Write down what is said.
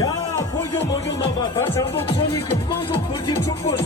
야, 보겨 먹였나봐. 다시 한번 보니 금방 좀 보기 좀 보시.